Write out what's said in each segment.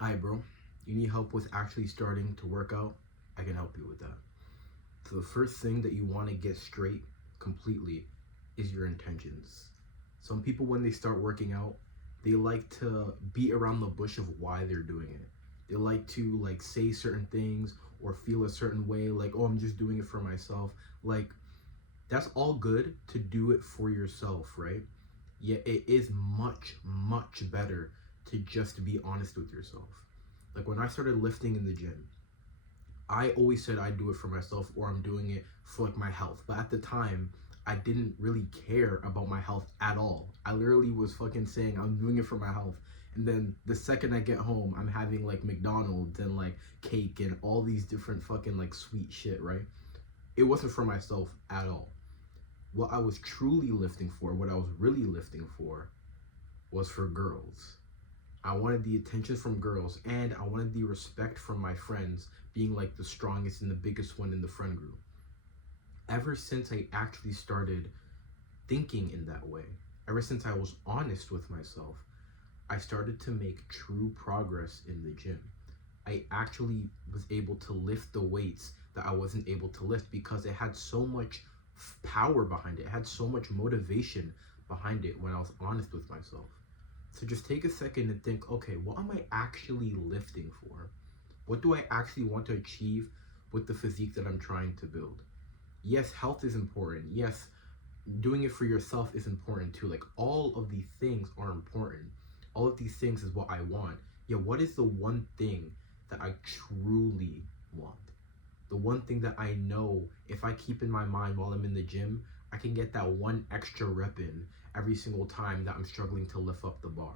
Hi, bro. You need help with actually starting to work out? I can help you with that. So, the first thing that you want to get straight completely is your intentions. Some people, when they start working out, they like to beat around the bush of why they're doing it. They like to say certain things or feel a certain way, like, oh, I'm just doing it for myself. Like, that's all good to do it for yourself, right? Yet it is much, much better to just be honest with yourself. Like when I started lifting in the gym, I always said I do it for myself or I'm doing it for like my health. But at the time, I didn't really care about my health at all. I literally was fucking saying I'm doing it for my health. And then the second I get home, I'm having like McDonald's and like cake and all these different fucking like sweet shit, right? It wasn't for myself at all. What I was truly lifting for, what I was really lifting for, was for girls. I wanted the attention from girls and I wanted the respect from my friends, being like the strongest and the biggest one in the friend group. Ever since I actually started thinking in that way, ever since I was honest with myself, I started to make true progress in the gym. I actually was able to lift the weights that I wasn't able to lift because it had so much power behind it. It had so much motivation behind it when I was honest with myself. So just take a second and think, okay, what am I actually lifting for? What do I actually want to achieve with the physique that I'm trying to build? Yes, health is important. Yes, doing it for yourself is important too. Like all of these things are important. All of these things is what I want. Yeah, what is the one thing that I truly want? The one thing that I know if I keep in my mind while I'm in the gym, I can get that one extra rep in every single time that I'm struggling to lift up the bar.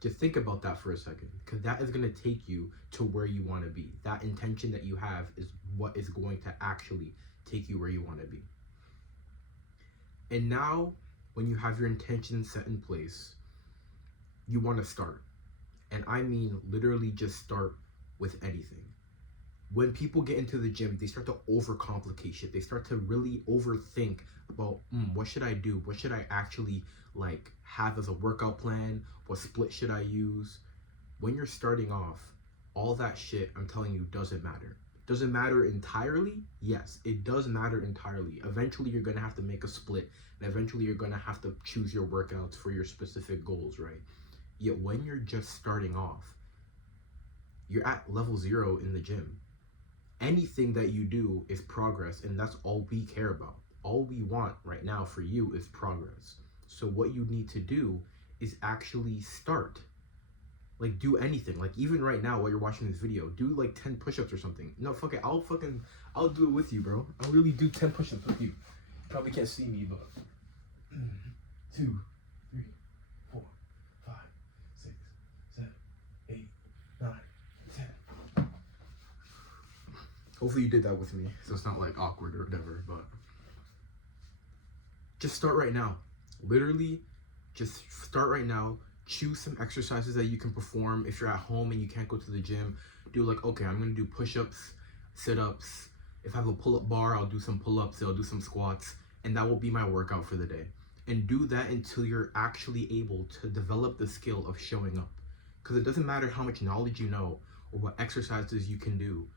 Just think about that for a second, because that is going to take you to where you want to be. That intention that you have is what is going to actually take you where you want to be. And now, when you have your intention set in place, you want to start. And I mean literally just start with anything. When people get into the gym, they start to overcomplicate shit. They start to really overthink about what should I do? What should I actually have as a workout plan? What split should I use? When you're starting off, all that shit, I'm telling you, doesn't matter. Does it matter entirely? Yes, it does matter entirely. Eventually, you're gonna have to make a split, and eventually, you're gonna have to choose your workouts for your specific goals, right? Yet, when you're just starting off, you're at level zero in the gym. Anything that you do is progress, and that's all we care about. All we want right now for you is progress. So, what you need to do is actually start. Like do anything. Like even right now while you're watching this video, do like 10 push-ups or something. No, fuck it. I'll do it with you, bro. I'll really do 10 push-ups with you. Probably can't see me, but 2, 3, 4, 5, 6, 7, 8, 9, 10. Hopefully you did that with me, so it's not like awkward or whatever, but just start right now. Literally, just start right now. Choose some exercises that you can perform. If you're at home and you can't go to the gym, do like, okay, I'm gonna do push-ups, sit-ups. If I have a pull-up bar, I'll do some pull-ups, I'll do some squats, and that will be my workout for the day. And do that until you're actually able to develop the skill of showing up. Because it doesn't matter how much knowledge you know or what exercises you can do.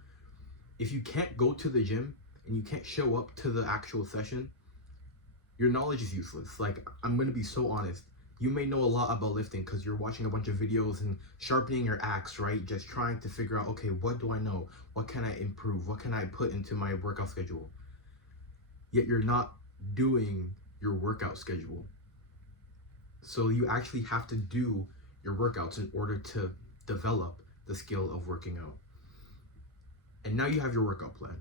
If you can't go to the gym and you can't show up to the actual session, your knowledge is useless. Like, I'm gonna be so honest. You may know a lot about lifting because you're watching a bunch of videos and sharpening your axe, right? Just trying to figure out, okay, what do I know? What can I improve? What can I put into my workout schedule? Yet you're not doing your workout schedule. So you actually have to do your workouts in order to develop the skill of working out. And now you have your workout plan.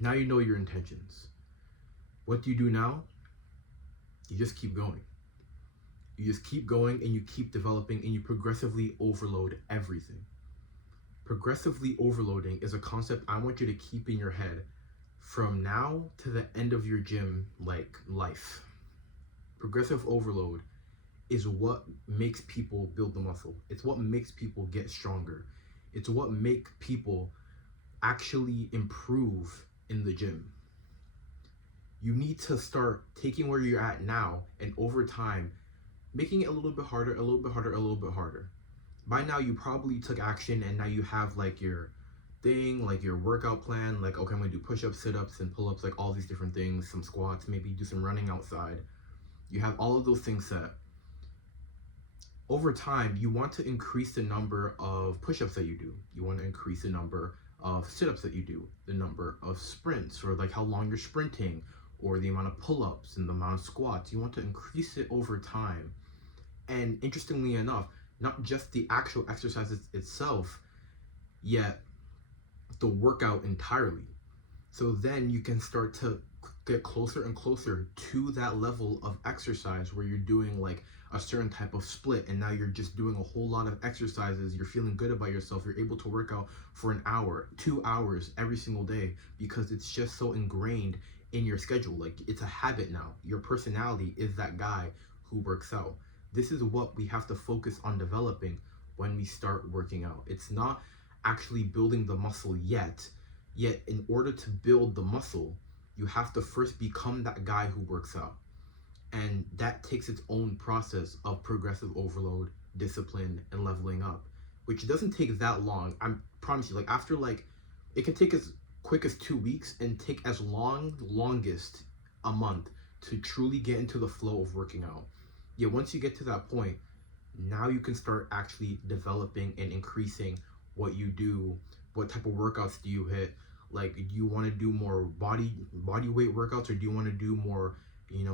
Now you know your intentions. What do you do now? You just keep going. You just keep going and you keep developing and you progressively overload everything. Progressively overloading is a concept I want you to keep in your head from now to the end of your gym life. Progressive overload is what makes people build the muscle. It's what makes people get stronger. It's what makes people actually improve in the gym. You need to start taking where you're at now and over time making it a little bit harder, a little bit harder, a little bit harder. by now you probably took action, and now you have like your thing, like your workout plan, like, okay, I'm gonna do push-ups, sit-ups, and pull-ups, like all these different things, some squats, maybe do some running outside. You have all of those things set. Over time, you want to increase the number of push-ups that you do. You want to increase the number of sit-ups that you do, the number of sprints, or like how long you're sprinting, or the amount of pull-ups and the amount of squats. You want to increase it over time. And interestingly enough, not just the actual exercises itself, yet the workout entirely. So then you can start to get closer and closer to that level of exercise where you're doing like a certain type of split, and now you're just doing a whole lot of exercises. You're feeling good about yourself. You're able to work out for an hour, 2 hours every single day, because it's just so ingrained in your schedule. Like, it's a habit now. Your personality is that guy who works out. This is what we have to focus on developing when we start working out. It's not actually building the muscle yet. Yet, in order to build the muscle, you have to first become that guy who works out. And that takes its own process of progressive overload, discipline, and leveling up, which doesn't take that long. I promise you, like, after, like, it can take as quick as 2 weeks and take as longest a month to truly get into the flow of working out. Yeah, once you get to that point, now you can start actually developing and increasing what you do. What type of workouts do you hit? Like, do you want to do more body weight workouts, or do you want to do more,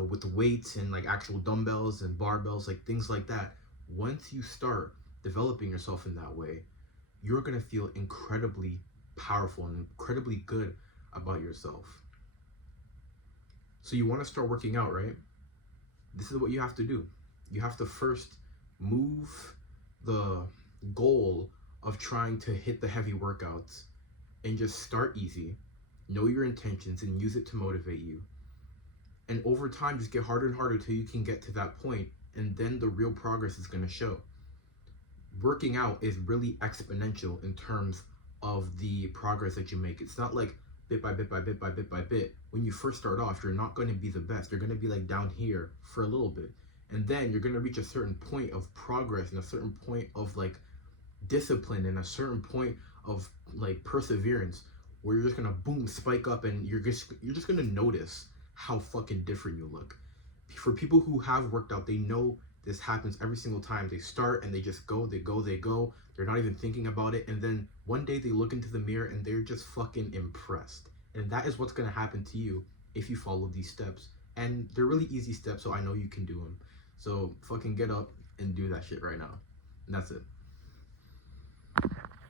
with weights and like actual dumbbells and barbells, like things like that? Once you start developing yourself in that way, you're going to feel incredibly powerful and incredibly good about yourself. So you want to start working out, right? This is what you have to do. You have to first move the goal of trying to hit the heavy workouts and just start easy, know your intentions, and use it to motivate you. And over time, just get harder and harder till you can get to that point, and then the real progress is going to show. Working out is really exponential in terms of the progress that you make. It's not like bit by bit by bit by bit by bit. When you first start off, you're not going to be the best. You're going to be like down here for a little bit. And then you're going to reach a certain point of progress and a certain point of like discipline and a certain point of like perseverance, where you're just gonna boom spike up, and you're just gonna notice how fucking different you look. For people who have worked out, they know this happens every single time. They start and they just go, they go, they go. They're not even thinking about it, and then one day they look into the mirror and they're just fucking impressed. And that is what's gonna happen to you if you follow these steps. And they're really easy steps, so I know you can do them. So fucking get up and do that shit right now. And that's it.